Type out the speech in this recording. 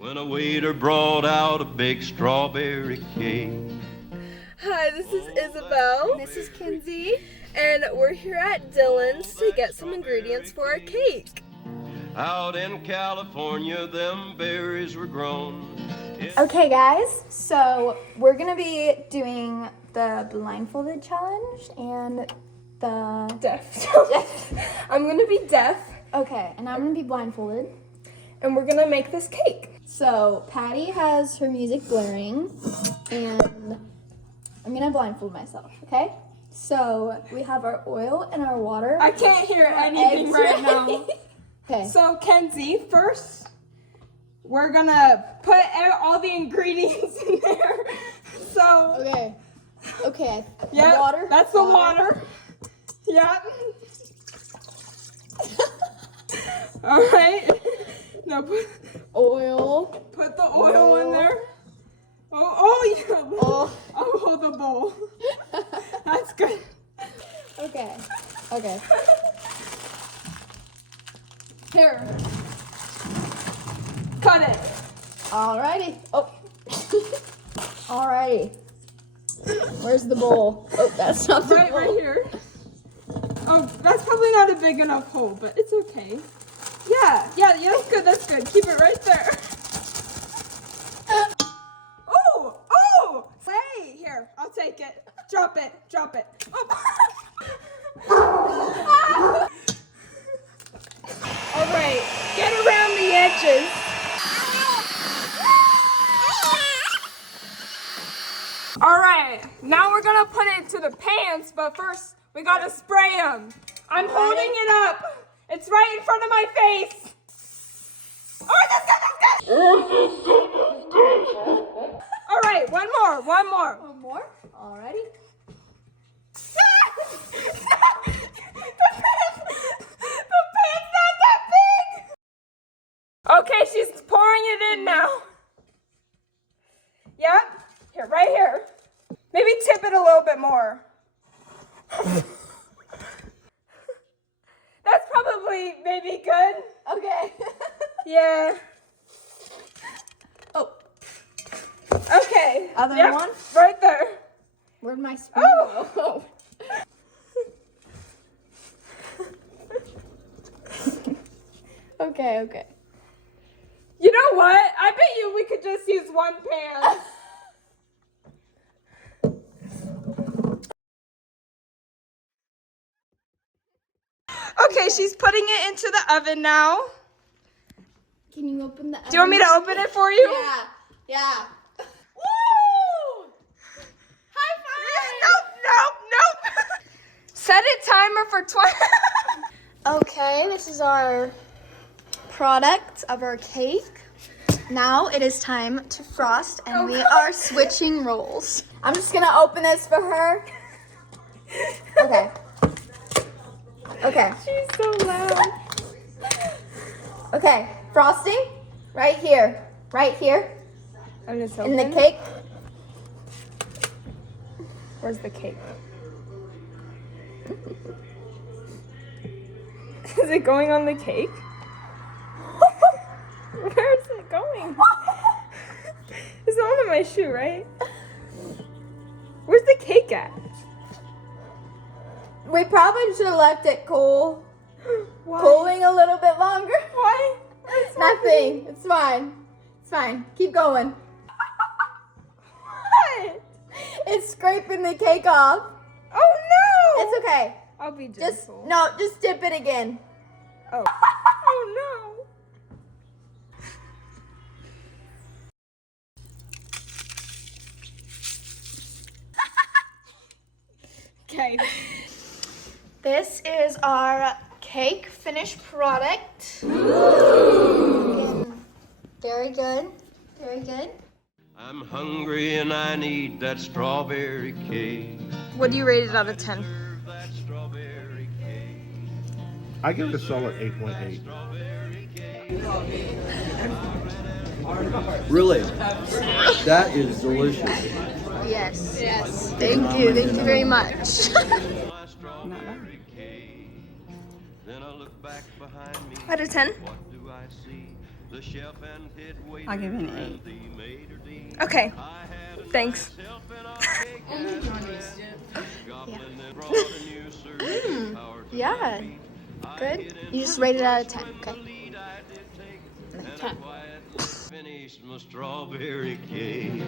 when a waiter brought out a big strawberry cake. Hi, this is Izabel. This is Kenzie. And we're here at Dylan's to get some ingredients for a cake. Out in California, them berries were grown. Okay, guys, so we're gonna be doing the blindfolded challenge and the Deaf. I'm gonna be deaf, okay, and I'm gonna be blindfolded. and we're gonna make this cake. So Patty has her music blaring, and I'm gonna blindfold myself. Okay. So we have our oil and our water. I can't hear anything Eggs right ready. now. Okay. So Kenzie, first, we're gonna put all the ingredients in there. So, Okay. Okay. yeah, Water. that's the water. Yeah. All right. Now Oil. put the oil in there. Oh yeah. Oh. I'll hold the bowl. That's good. Okay. Okay. Here. Cut it. Alrighty. Oh. Alrighty. Where's the bowl? Oh, that's not the Right bowl. here. Oh, that's probably not a big enough hole, but it's okay. Yeah, that's good, that's good. Keep it right there. Oh! Hey, here, I'll take it. Drop it. Oh. All right, get around the edges. All right, now we're gonna put it into the pans, but first we gotta spray them. I'm holding it up. It's right in front of my face. Oh, that's good. All right, one more. One more? Alrighty. The pan's not that big. Okay, she's pouring it in now. Yep, here, right here. Maybe tip it a little bit more. That's probably maybe good. Okay. Yeah. Oh, Okay. Other Yep, one? right there. where'd my spoon Oh. go? Okay. You know what? I bet you we could just use one pan. Okay, she's putting it into the oven now. Can you open the oven? Do you want me to open it for you? Yeah. Woo! High Nope. Set a timer for 20. Okay, this is our product of our cake. Now it is time to frost, and we are switching roles. I'm just gonna open this for her. Okay. She's so loud. Okay, frosting right here. And it's In the cake. Where's the cake? Is it going on the cake? Where is it going? It's not on my shoe, right? Where's the cake at? We probably should have left it cool. Why? Cooling a little bit longer. Why? Nothing. It's fine. Keep going. What? It's scraping the cake off. Oh no! It's okay. I'll be Just gentle. just dip it again. Oh. Oh no. Okay. This is our cake finished product. Looking very good. I'm hungry and I need that strawberry cake. What do you rate it out of 10? That strawberry cake. I give it a solid 8.8. Really? That is delicious. Yes. Thank you very much. My strawberry cake. Then I look back behind me. Out of 10? What do I see? The chef and head waiter I'll give it an and 8. the maitre d'. Okay. I had a Thanks. myself in a cake and goblin and brought a new serving power to Yeah. my feet. Good. You just rate it out of 10. Okay. Lead I did take, and 10. quietly finished my strawberry cake.